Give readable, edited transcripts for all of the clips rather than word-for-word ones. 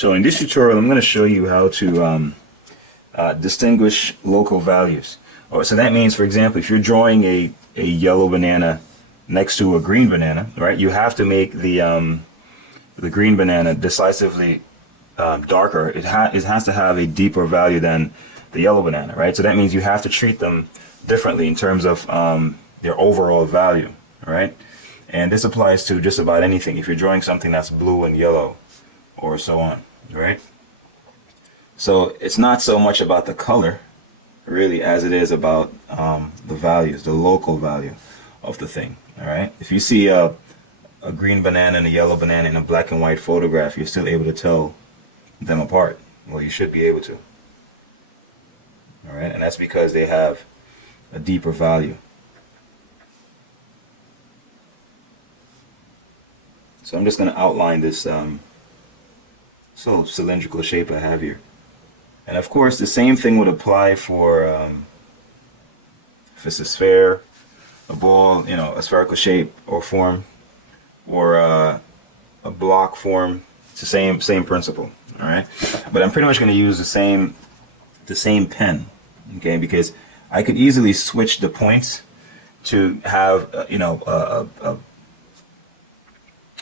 So in this tutorial, I'm going to show you how to distinguish local values. So that means, for example, if you're drawing a yellow banana next to a green banana, right, you have to make the green banana decisively darker. It has to have a deeper value than the yellow banana, right? So that means you have to treat them differently in terms of their overall value, right? And this applies to just about anything. If you're drawing something that's blue and yellow, or so on, right? So it's not so much about the color, really, as it is about the values, the local value of the thing, all right? If you see a green banana and a yellow banana in a black and white photograph, you're still able to tell them apart. Well, you should be able to, all right? And that's because they have a deeper value. So I'm just going to outline this sort of cylindrical shape I have here. And of course, the same thing would apply for if it's a sphere, a ball, you know, a spherical shape or form, or a block form. It's the same principle, all right? But I'm pretty much going to use the same pen, okay? Because I could easily switch the points to have a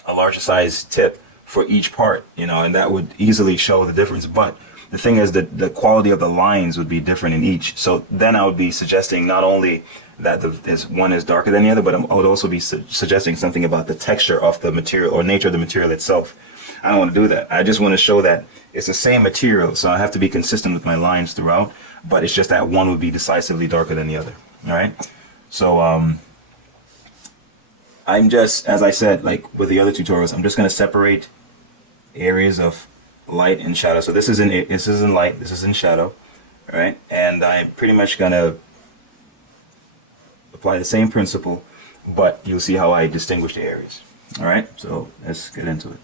larger size tip for each part, you know, and that would easily show the difference. But the thing is that the quality of the lines would be different in each. So then I would be suggesting not only that one is darker than the other, but I would also be suggesting something about the texture of the material or nature of the material itself. I don't want to do that. I just want to show that it's the same material, so I have to be consistent with my lines throughout, but it's just that one would be decisively darker than the other. All right? So I'm just, as I said, like with the other tutorials, I'm just going to separate areas of light and shadow. So this is in light, this is in shadow, all right? And I'm pretty much going to apply the same principle, but you'll see how I distinguish the areas. All right, so let's get into it.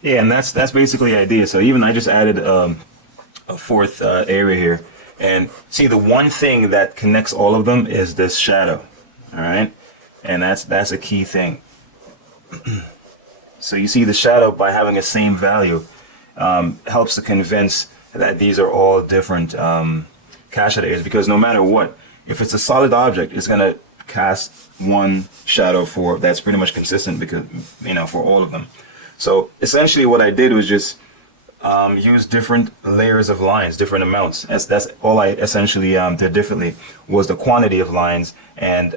Yeah, and that's basically the idea. So even I just added a fourth area here, and see the one thing that connects all of them is this shadow. All right, and that's a key thing. So you see the shadow by having the same value helps to convince that these are all different cache areas, because no matter what, if it's a solid object, it's gonna cast one shadow for that's pretty much consistent, because for all of them. So essentially what I did was just use different layers of lines, different amounts. That's all I essentially did differently, was the quantity of lines and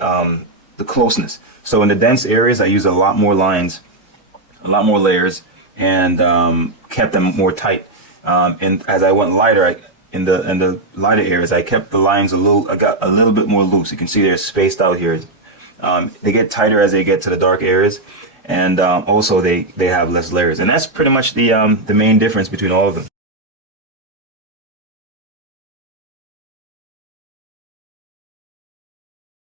the closeness. So in the dense areas I used a lot more lines, a lot more layers, and kept them more tight. And as I went lighter, in the lighter areas, I kept the lines I got a little bit more loose. You can see they're spaced out here. They get tighter as they get to the dark areas, and also they have less layers. And that's pretty much the main difference between all of them.